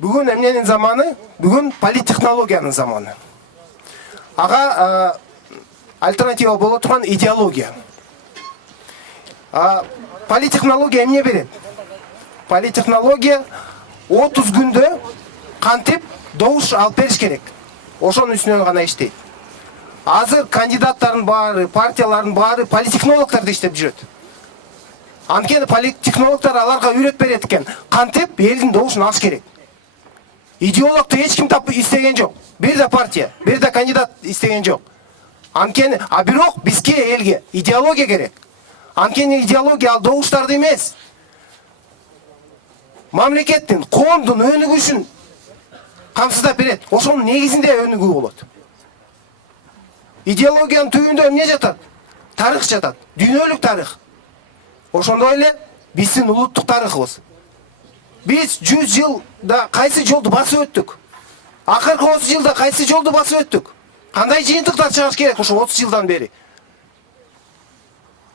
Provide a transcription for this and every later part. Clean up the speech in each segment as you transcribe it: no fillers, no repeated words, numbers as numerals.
Бүгүн эмненин заманы? Бүгүн политтехнологиянын заманы. Ага альтернатива боло турган идеология. Политтехнология эмне берет? Политтехнология 30 күндө кантип добуш алып бериш керек. Ошонун үстүнөн гана иштейт. Азыр кандидаттардын баары, партиялардын баары политтехнологдорду иштеп жүрөт. Анткени политтехнологдор аларга үйрөт берет экен. Кантип элдин добушун алыш керек. Идеологду эч ким тап истеген жок. Бир да партия, бир да кандидат истеген жок. Анткени, бирок бизге элге идеология керек. Анткени идеология ал добуштарды эмес. Мамлекеттин, коомдун өнүгүшүн камсыздап берет. Ошонун негизинде өнүгүү болот. Идеологиянын түбүндө эмне жатат? Тарых жатат. Дүйнөлүк тарых. Ошондой эле биздин улуттук тарыхыбыз. Biz 100 yılda kayсы жолду басып өттүк? Акыркы 30 жылда кайсы жолду басып өттүк? Кандай жыйынтыктар чыгыш керек ошо 30 жылдан бери?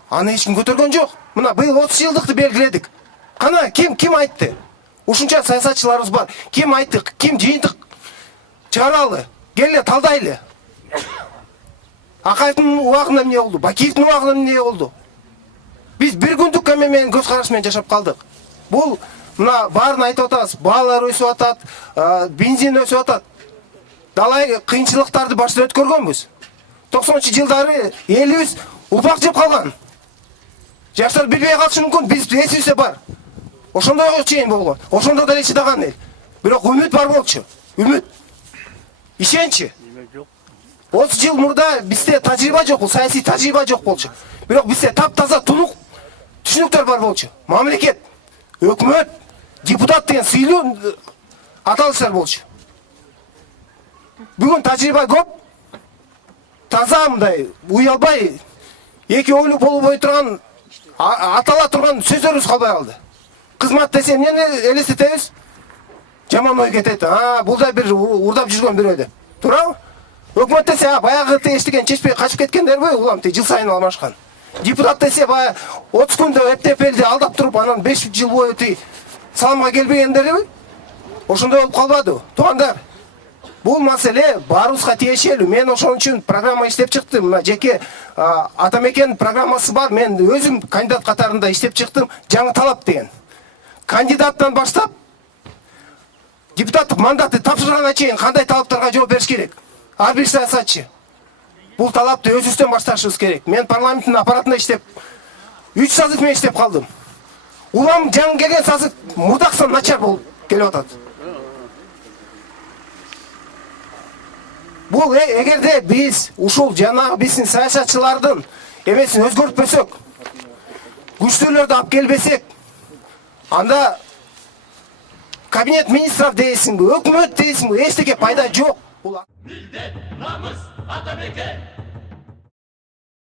Аны эч ким көтөргөн жок. Мына быйыл 30 жылдыкты белгиледик. Кана ким айтты? Ушунча саясатчыларыбыз бар. Ким айтты? Ким жыйынтык чыгаралы? Келе талдайлы. Акаевдин убагында эмне болду? Бакиевдин убагында эмне болду? Биз бир күндүк эме менен көз караш менен жашап калдык. Бул мына баарын айтып атабыз. Баалар өсүп атат, бензин өсүп атат. Далай кыйынчылыктарды башынан өткөргөнбүз. 90-жылдары элибиз урпак жеп калган. Жаштар билбей калышы мүмкүн, биз эсибизде бар. Ошондой чейин болгон. Ошондо деле чыдаган эл. Бирок үмүт бар болчу. Үмүт. Ишенчи. 30 жыл мурда бизде тажрыйба жок, бул саясий тажрыйба жок болчу. Бирок бизде таптаза тунук түшүнүктөр бар болчу. Мамлекет, өкмөт, депутат деген сыйлуу аталыштар болчу. Бүгүн тажрыйба көп, таза мындай уялбай, эки ойлуу болбой турган, атала турган сөздөрүбүз калбай калды. Кызмат десе эмнени элестетебиз? Жаман ой кетет. Бул да бир урдап жүргөн бирөө деп. Туурабы? Өкмөт десе, баягы эчтеген чечпей качып кеткендерби, улам жыл сайын алмашкан. Депутат десе, баягы 30 күндө эптеп элди алдап туруп, анан 5 жыл бою салымга келбегендерби? Ошондой болуп калбады. Туугандар, бул маселе баарыбызга тиешелүү. Мен ошон үчүн программа иштеп чыктым. Мына жеке Атамекен программасы бар. Мен өзүм кандидат катарында иштеп чыктым. Жаңы талап деген. Кандидаттан баштап депутаттык мандатты тапшырганга чейин кандай талаптарга жооп бериш керек? Ар бир саясатчы. Бул талапты өзүбүздөн башташыбыз керек. Мен парламенттин аппаратында иштеп 3 сазык менен иштеп калдым. Улам жаңы келген сазык мурдаксан начар болуп келип атат. Бул эгерде биз ушул жанагы биздин саясатчылардын эмесин өзгөртпөсөк, күчтүүлөрдү алып келбесек, анда кабинет министров дейсиңби, өкмөт дейсиңби, эчтеке пайда жок. Милдет, намыс, Атамекен.